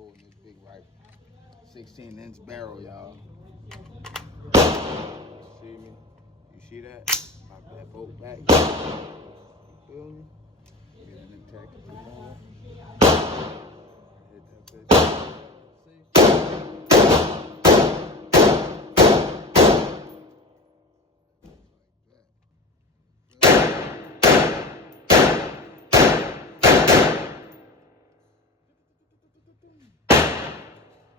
go in this big rifle. 16-inch barrel, y'all. See me? You see that? Pop that bolt back. You feel me? Get in the tactical mode. Hit that bitch. See?